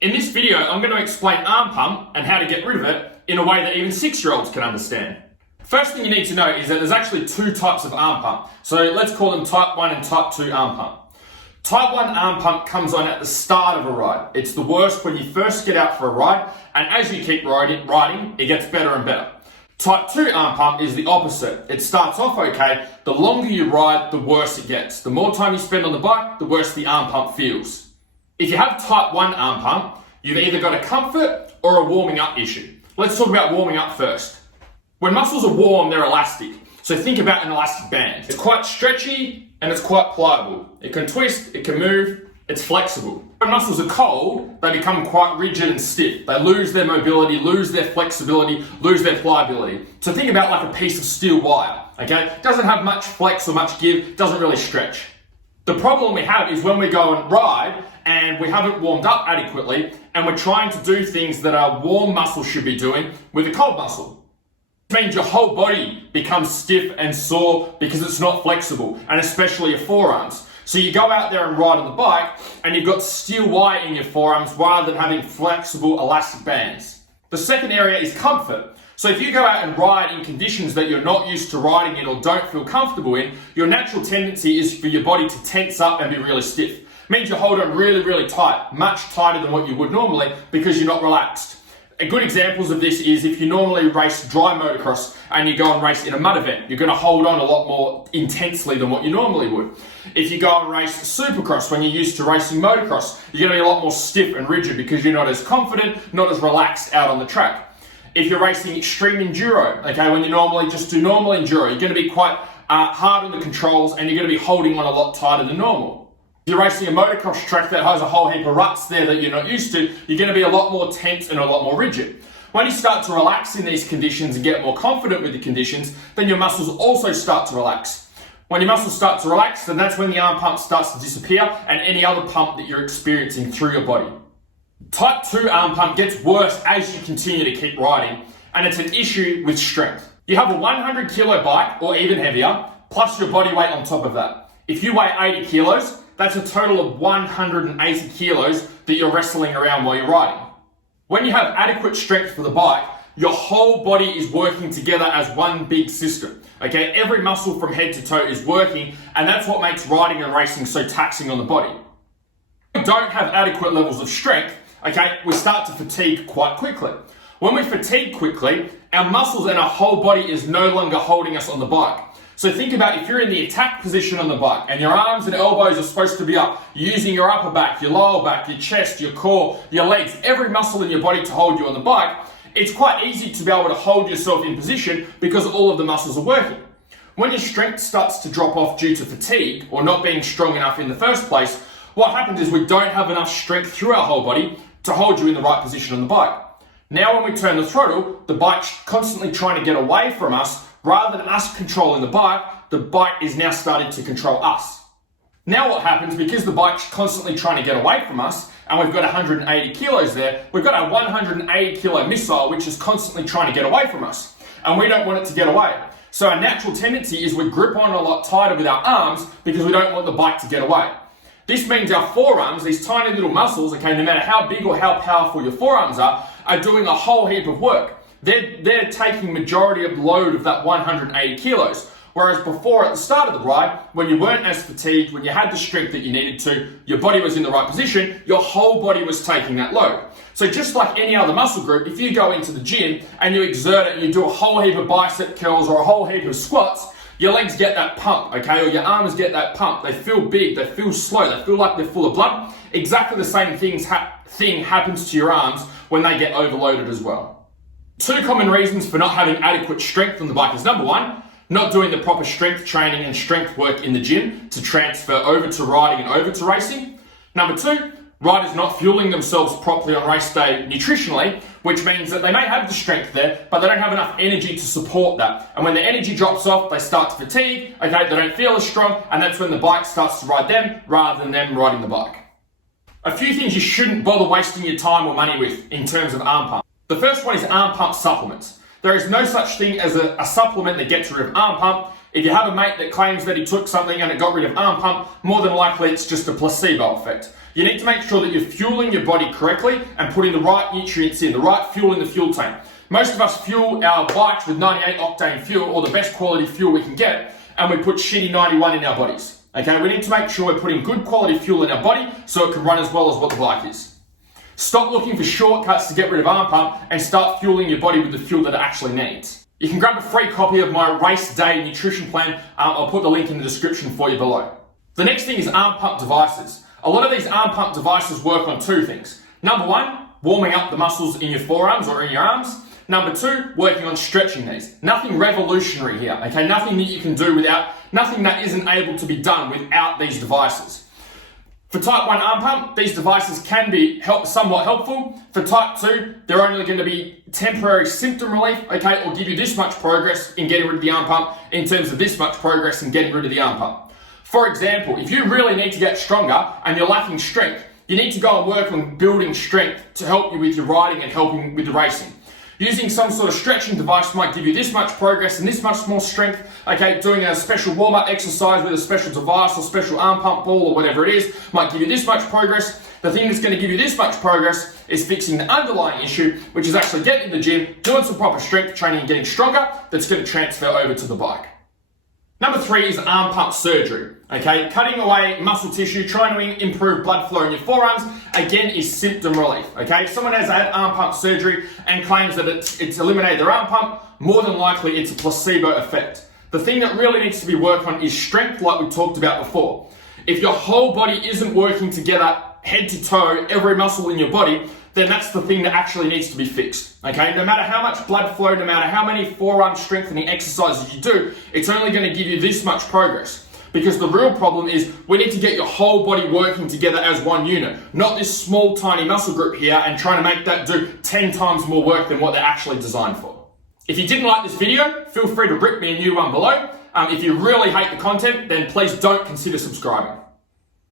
In this video, I'm going to explain arm pump and how to get rid of it in a way that even 6-year-olds can understand. First thing you need to know is that there's actually two types of arm pump. So let's call them type 1 and type 2 arm pump. Type 1 arm pump comes on at the start of a ride. It's the worst when you first get out for a ride, and as you keep riding, it gets better and better. Type 2 arm pump is the opposite. It starts off okay, the longer you ride, the worse it gets. The more time you spend on the bike, the worse the arm pump feels. If you have type 1 arm pump, you've either got a comfort or a warming up issue. Let's talk about warming up first. When muscles are warm, they're elastic. So think about an elastic band. It's quite stretchy and it's quite pliable. It can twist, it can move, it's flexible. When muscles are cold, they become quite rigid and stiff. They lose their mobility, lose their flexibility, lose their pliability. So think about like a piece of steel wire, okay? It doesn't have much flex or much give, doesn't really stretch. The problem we have is when we go and ride and we haven't warmed up adequately and we're trying to do things that our warm muscle should be doing with a cold muscle. It means your whole body becomes stiff and sore because it's not flexible, and especially your forearms. So you go out there and ride on the bike and you've got steel wire in your forearms rather than having flexible elastic bands. The second area is comfort. So if you go out and ride in conditions that you're not used to riding in or don't feel comfortable in, your natural tendency is for your body to tense up and be really stiff. It means you hold on really, really tight, much tighter than what you would normally because you're not relaxed. A good examples of this is if you normally race dry motocross and you go and race in a mud event, you're going to hold on a lot more intensely than what you normally would. If you go and race supercross when you're used to racing motocross, you're going to be a lot more stiff and rigid because you're not as confident, not as relaxed out on the track. If you're racing extreme enduro, okay, when you normally just do normal enduro, you're going to be quite hard on the controls and you're going to be holding on a lot tighter than normal. If you're racing a motocross track that has a whole heap of ruts there that you're not used to, you're going to be a lot more tense and a lot more rigid. When you start to relax in these conditions and get more confident with the conditions, then your muscles also start to relax. When your muscles start to relax, then that's when the arm pump starts to disappear and any other pump that you're experiencing through your body. Type 2 arm pump gets worse as you continue to keep riding, and it's an issue with strength. You have a 100 kilo bike or even heavier, plus your body weight on top of that. If you weigh 80 kilos, that's a total of 180 kilos that you're wrestling around while you're riding. When you have adequate strength for the bike, your whole body is working together as one big system. Okay, every muscle from head to toe is working, and that's what makes riding and racing so taxing on the body. If we don't have adequate levels of strength, okay, we start to fatigue quite quickly. When we fatigue quickly, our muscles and our whole body is no longer holding us on the bike. So think about if you're in the attack position on the bike and your arms and elbows are supposed to be up, using your upper back, your lower back, your chest, your core, your legs, every muscle in your body to hold you on the bike, it's quite easy to be able to hold yourself in position because all of the muscles are working. When your strength starts to drop off due to fatigue or not being strong enough in the first place, what happens is we don't have enough strength through our whole body to hold you in the right position on the bike. Now when we turn the throttle, the bike's constantly trying to get away from us. Rather than us controlling the bike is now starting to control us. Now what happens, because the bike's constantly trying to get away from us, and we've got 180 kilos there, we've got a 180 kilo missile which is constantly trying to get away from us. And we don't want it to get away. So our natural tendency is we grip on a lot tighter with our arms because we don't want the bike to get away. This means our forearms, these tiny little muscles, okay, no matter how big or how powerful your forearms are doing a whole heap of work. They're taking majority of the load of that 180 kilos. Whereas before, at the start of the ride, when you weren't as fatigued, when you had the strength that you needed to, your body was in the right position, your whole body was taking that load. So just like any other muscle group, if you go into the gym and you exert it and you do a whole heap of bicep curls or a whole heap of squats, your legs get that pump, okay, or your arms get that pump. They feel big, they feel slow, they feel like they're full of blood. Exactly the same thing happens to your arms when they get overloaded as well. Two common reasons for not having adequate strength on the bike is number one, not doing the proper strength training and strength work in the gym to transfer over to riding and over to racing. Number two, riders not fueling themselves properly on race day nutritionally, which means that they may have the strength there, but they don't have enough energy to support that. And when the energy drops off, they start to fatigue, okay, they don't feel as strong, and that's when the bike starts to ride them rather than them riding the bike. A few things you shouldn't bother wasting your time or money with in terms of arm pump. The first one is arm pump supplements. There is no such thing as a supplement that gets rid of arm pump. If you have a mate that claims that he took something and it got rid of arm pump, more than likely it's just a placebo effect. You need to make sure that you're fueling your body correctly and putting the right nutrients in, the right fuel in the fuel tank. Most of us fuel our bikes with 98 octane fuel, or the best quality fuel we can get, and we put shitty 91 in our bodies. Okay, we need to make sure we're putting good quality fuel in our body so it can run as well as what the bike is. Stop looking for shortcuts to get rid of arm pump and start fueling your body with the fuel that it actually needs. You can grab a free copy of my race day nutrition plan. I'll put the link in the description for you below. The next thing is arm pump devices. A lot of these arm pump devices work on two things. Number one, warming up the muscles in your forearms or in your arms. Number two, working on stretching these. Nothing revolutionary here, okay? Nothing that you can do nothing that isn't able to be done without these devices. For type 1 arm pump, these devices can be somewhat helpful. For type 2, they're only going to be temporary symptom relief, okay, or give you this much progress in getting rid of the arm pump in terms of this much progress in getting rid of the arm pump. For example, if you really need to get stronger and you're lacking strength, you need to go and work on building strength to help you with your riding and helping with the racing. Using some sort of stretching device might give you this much progress and this much more strength. Okay, doing a special warm-up exercise with a special device or special arm pump ball or whatever it is might give you this much progress. The thing that's going to give you this much progress is fixing the underlying issue, which is actually getting in the gym, doing some proper strength training and getting stronger. That's going to transfer over to the bike. Number 3 is arm pump surgery. Okay, cutting away muscle tissue, trying to improve blood flow in your forearms, again, is symptom relief. Okay, if someone has had arm pump surgery and claims that it's eliminated their arm pump, more than likely it's a placebo effect. The thing that really needs to be worked on is strength, like we talked about before. If your whole body isn't working together, head to toe, every muscle in your body, then that's the thing that actually needs to be fixed. Okay, no matter how much blood flow, no matter how many forearm strengthening exercises you do, it's only going to give you this much progress. Because the real problem is we need to get your whole body working together as one unit, not this small tiny muscle group here and trying to make that do 10 times more work than what they're actually designed for. If you didn't like this video, feel free to rip me a new one below. If you really hate the content, then please don't consider subscribing.